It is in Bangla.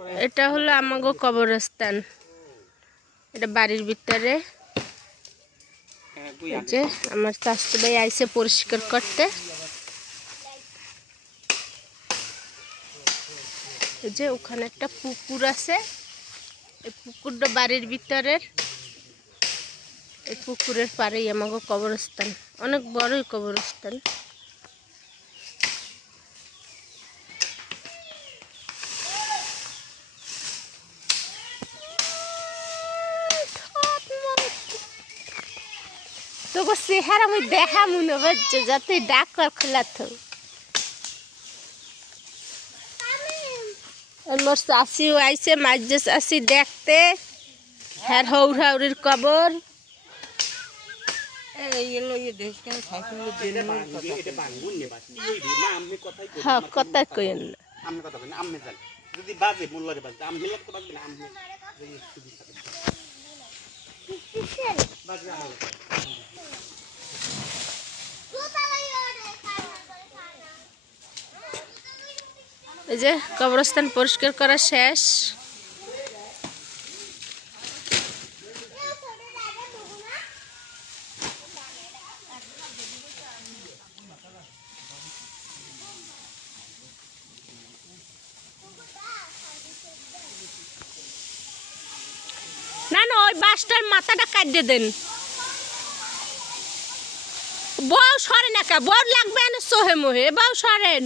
এটা হলো আমাগো কবরস্থান। এটা বাড়ির ভিতরে। যে আমার চাষতো ভাই আইসে পরিষ্কার করতে। যে ওখানে একটা পুকুর আছে। এই পুকুরটা বাড়ির ভিতরের এই পুকুরের পাড়েই আমাকে কবরস্থান। অনেক বড়ই কবরস্থান। তোকে চেহারা আমি দেখা মনে হচ্ছে যাতে ডাক খোলা তো মোর চাষিও আইছে মাঝ চাষি দেখতে হ্যার হৌর হাউরির কবর। হ্যাঁ কথা কইন না। আমি কথা বলি আমি জানি। যদি বাজে মোল্লারে বাজে আমি লাগতে বাজবে না আমি বাজবে আমার এই যে কবরস্থান পরিষ্কার করা শেষ। কেন ওই বাসটার মাথাটা কাটিয়ে দেন বউ সরেন একা বউ লাগবে না সোহে মোহে বউ সরেন